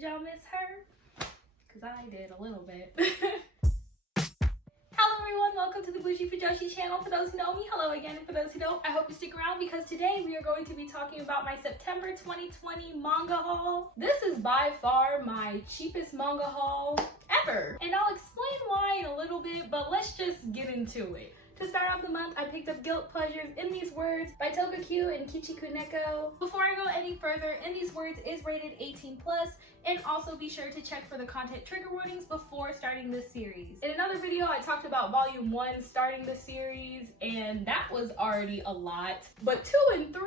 Did y'all miss her? Because I did a little bit. Hello everyone, welcome to the Bougie Fujoshi channel. For those who know me, hello again. And for those who don't, I hope you stick around because today we are going to be talking about my September 2020 manga haul. This is by far my cheapest manga haul ever. And I'll explain why in a little bit, but let's just get into it. To start off the month, I picked up Guilt Pleasures in These Words by Tokyo and Kichiku Neko. Before I go any further, In These Words is rated 18+, and also be sure to check for the content trigger warnings before starting this series. In another video, I talked about volume 1 starting the series, and that was already a lot. But 2 and 3,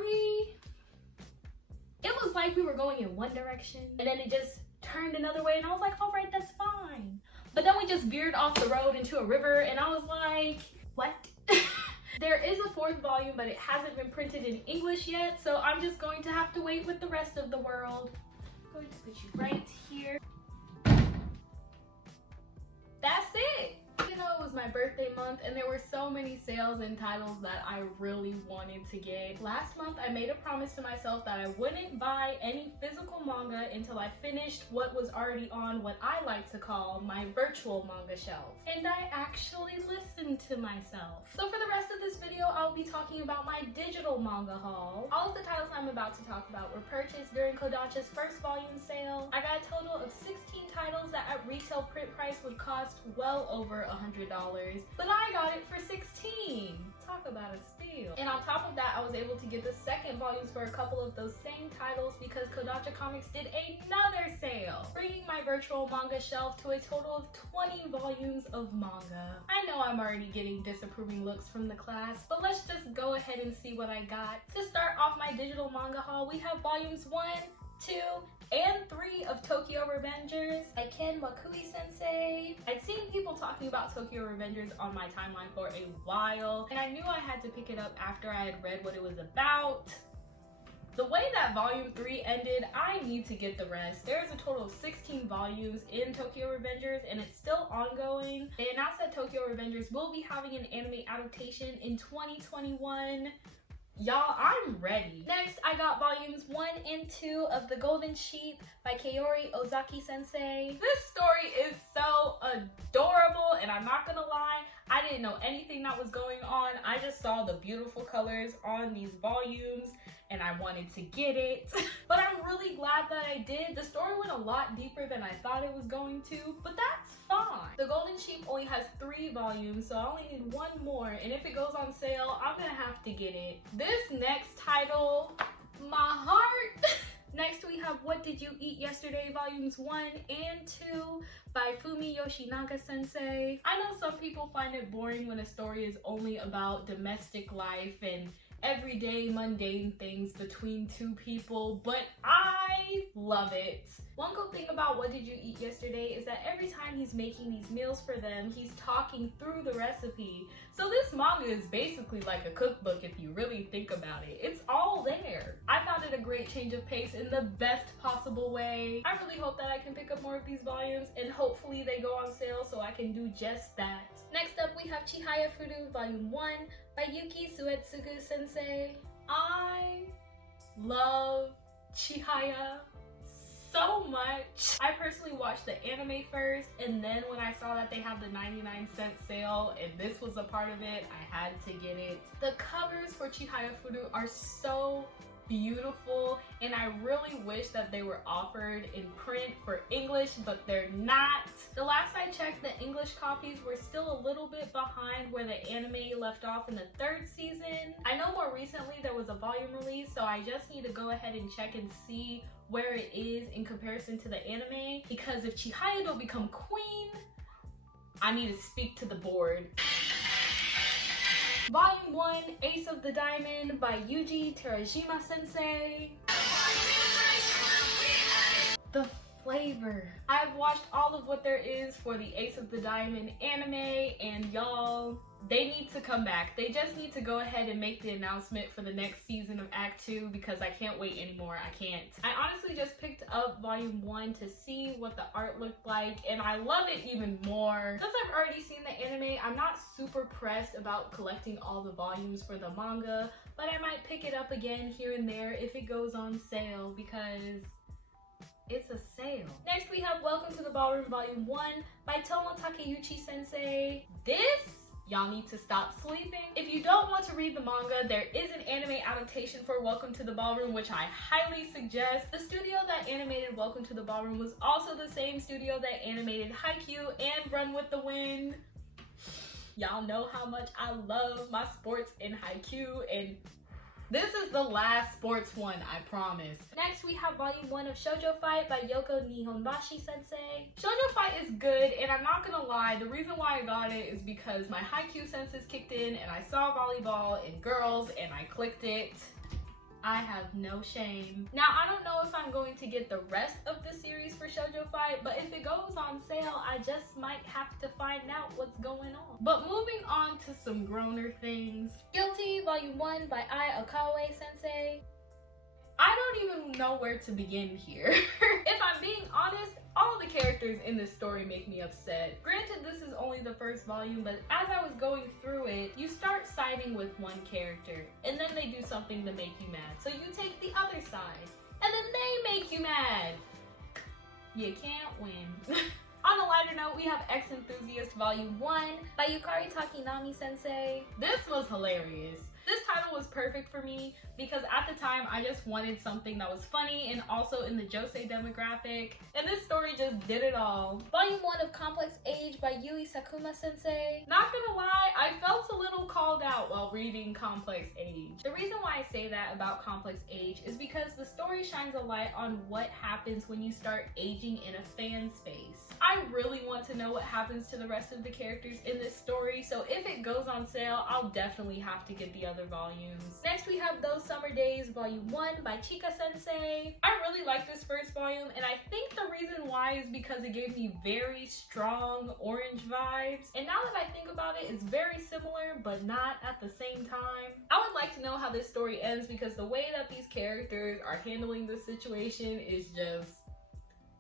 it was like we were going in one direction, and then it just turned another way, and I was like, all right, that's fine. But then we just veered off the road into a river, and I was like, what? There is a 4th volume, but it hasn't been printed in English yet, so I'm just going to have to wait with the rest of the world. I'm going to put you right here. That's it! You know, it was my birthday month and there were so many sales and titles that I really wanted to get. Last month, I made a promise to myself that I wouldn't buy any physical manga until I finished what was already on what I like to call my virtual manga shelf. And I actually listened to myself. So for the rest of this video, I'll be talking about my digital manga haul. All of the titles I'm about to talk about were purchased during Kodansha's first volume sale. I got a total of 16 titles that at retail print price would cost well over $100, but I got it for 16. Talk about a steal. And on top of that, I was able to get the second volumes for a couple of those same titles because Kodansha Comics did another sale, bringing my virtual manga shelf to a total of 20 volumes of manga. I know I'm already getting disapproving looks from the class, but let's just go ahead and see what I got. To start off my digital manga haul, we have volumes 1, 2, and 3 of Tokyo Revengers by Ken Wakui Sensei. I'd seen people talking about Tokyo Revengers on my timeline for a while, and I knew I had to pick it up after I had read what it was about. The way that volume 3 ended, I need to get the rest. There's a total of 16 volumes in Tokyo Revengers and it's still ongoing. They announced that Tokyo Revengers will be having an anime adaptation in 2021. Y'all, I'm ready. Next, I got volumes 1 and 2 of The Golden Sheep by Kaori Ozaki Sensei. This story is so adorable, and I'm not gonna lie, I didn't know anything that was going on. I just saw the beautiful colors on these volumes, and I wanted to get it. But I'm really glad that I did. The story went a lot deeper than I thought it was going to, but that's fine. The Golden Sheep only has 3 volumes, so I only need 1 more, and if it goes on sale, I'm gonna have to get it. This next title, my heart. Next we have What Did You Eat Yesterday volumes 1 and 2 by Fumi Yoshinaga Sensei. I know some people find it boring when a story is only about domestic life and everyday mundane things between 2 people, but I love it. One cool thing about What Did You Eat Yesterday is that every time he's making these meals for them, he's talking through the recipe. So this manga is basically like a cookbook if you really think about it. It's all there. I found it a great change of pace in the best possible way. I really hope that I can pick up more of these volumes and hopefully they go on sale so I can do just that. Next up we have Chihayafuru volume 1 by Yuki Suetsugu Sensei. I love Chihaya so much. I personally watched the anime first, and then when I saw that they have the 99-cent sale and this was a part of it, I had to get it. The covers for Chihayafuru are so beautiful, and I really wish that they were offered in print for English, but they're not. The last I checked, the English copies were still a little bit behind where the anime left off in the 3rd season. I know more recently there was a volume release, so I just need to go ahead and check and see where it is in comparison to the anime, because if Chihaya don't become queen, I need to speak to the board. Volume 1, Ace of the Diamond by Yuji Terajima Sensei. The flavor. I've watched all of what there is for the Ace of the Diamond anime, and y'all, they need to come back. They just need to go ahead and make the announcement for the next season of Act 2 because I can't wait anymore. I can't. I honestly just picked up volume 1 to see what the art looked like, and I love it even more. Since I've already seen the anime, I'm not super pressed about collecting all the volumes for the manga, but I might pick it up again here and there if it goes on sale because it's a sale. have Welcome to the Ballroom Volume 1 by Tomo Takeuchi Sensei. This, y'all need to stop sleeping. If you don't want to read the manga, there is an anime adaptation for Welcome to the Ballroom, which I highly suggest. The studio that animated Welcome to the Ballroom was also the same studio that animated Haikyuu and Run with the Wind. Y'all know how much I love my sports in Haikyuu, and this is the last sports one, I promise. Next, we have Volume 1 of Shoujo Fight by Yoko Nihonbashi Sensei. Shoujo Fight is good, and I'm not gonna lie, the reason why I got it is because my Haikyuu senses kicked in, and I saw volleyball and girls, and I clicked it. I have no shame. Now, I don't know if I'm going to get the rest of the series for Shoujo Fight, but if it goes on sale, I just might have to find out what's going on. But moving on to some growner things. Guilty, Volume 1 by Ai Okawe Sensei. I don't even know where to begin here. If I'm being honest, all the characters in this story make me upset. Granted, this is only the first volume, but as I was going through it, you start siding with one character, and then they do something to make you mad. So you take the other side, and then they make you mad. You can't win. On a lighter note, we have X Enthusiast Volume 1 by Yukari Takinami Sensei. This was hilarious. This title was perfect for me because at the time I just wanted something that was funny and also in the josei demographic, and this story just did it all. Volume 1 of Complex Age by Yui Sakuma Sensei. Not gonna lie, I felt a little called out while reading Complex Age. The reason why I say that about Complex Age is because the story shines a light on what happens when you start aging in a fan space. I really want to know what happens to the rest of the characters in this story, so if it goes on sale, I'll definitely have to get the other volumes. Next, we have Those Summer Days Volume 1 by Chika Sensei. I really like this first volume, and I think the reason why is because it gave me very strong orange vibes. And now that I think about it, it's very similar, but not at the same time. I would like to know how this story ends because the way that these characters are handling this situation is just...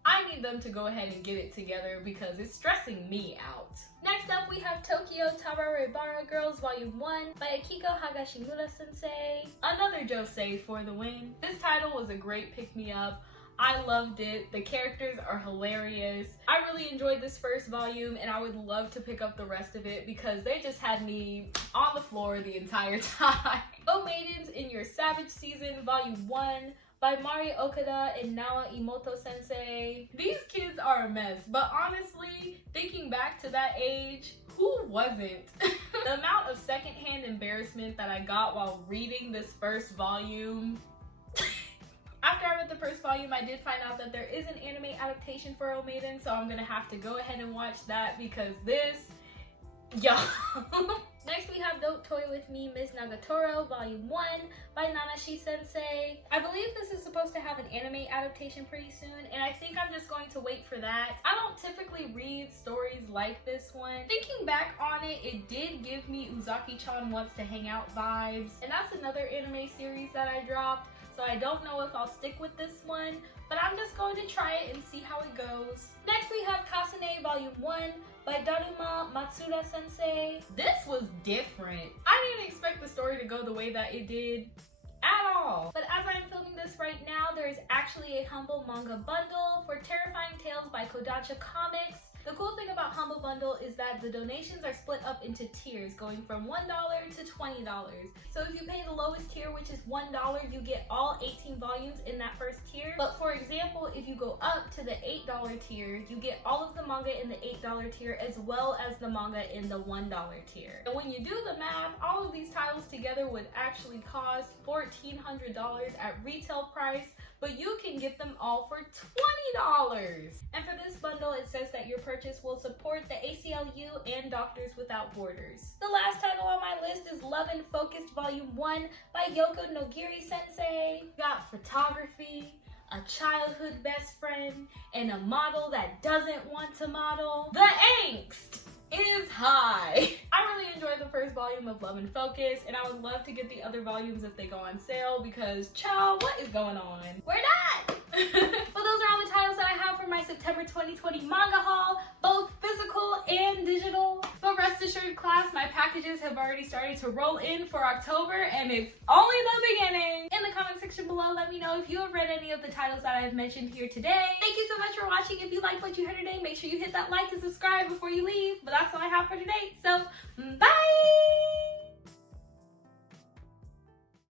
I need them to go ahead and get it together because it's stressing me out. Next up, we have Tokyo Tararebara Girls Volume 1 by Akiko Hagashimura Sensei. Another josei for the win. This title was a great pick-me-up. I loved it. The characters are hilarious. I really enjoyed this first volume, and I would love to pick up the rest of it because they just had me on the floor the entire time. Oh Maidens in Your Savage Season Volume 1 by Mari Okada and Nawa Imoto Sensei. These kids are a mess, but honestly, thinking back to that age, who wasn't? The amount of secondhand embarrassment that I got while reading this first volume. After I read the first volume, I did find out that there is an anime adaptation for Oh Maiden, so I'm gonna have to go ahead and watch that because this, y'all. Next, we have Don't Toy With Me, Miss Nagatoro, Volume 1 by Nanashi Sensei. I believe this is supposed to have an anime adaptation pretty soon, and I think I'm just going to wait for that. I don't typically read stories like this one. Thinking back on it, it did give me Uzaki-chan Wants to Hang Out vibes, and that's another anime series that I dropped, so I don't know if I'll stick with this one, but I'm just going to try it and see how it goes. Next, we have Kasane Volume 1 by Daruma Matsuda Sensei. This was different. I didn't expect the story to go the way that it did at all. But as I'm filming this right now, there is actually a Humble Manga Bundle for Terrifying Tales by Kodansha Comics. The cool thing about Humble Bundle is that the donations are split up into tiers going from $1 to $20. So if you pay the lowest tier, which is $1, you get all 18 volumes in that first tier. But for example, if you go up to the $8 tier, you get all of the manga in the $8 tier as well as the manga in the $1 tier. And when you do the math, all of these titles together would actually cost $1,400 at retail price, but you can get them all for $20. And for this bundle, it says that your purchase will support the ACLU and Doctors Without Borders. The last title on my list is Love and Focused Volume 1 by Yoko Nogiri Sensei. Got photography, a childhood best friend, and a model that doesn't want to model. The angst is high. I really enjoyed the first volume of Love and Focus, and I would love to get the other volumes if they go on sale because, child, what is going on? We're not! Well, those are all the titles that I have for my September 2020 manga haul, both physical physical and digital. But rest assured, class, my packages have already started to roll in for October, and it's only the beginning. In the comment section below, let me know if you have read any of the titles that I've mentioned here today. Thank you so much for watching. If you liked what you heard today, make sure you hit that like and subscribe before you leave. But that's all I have for today. So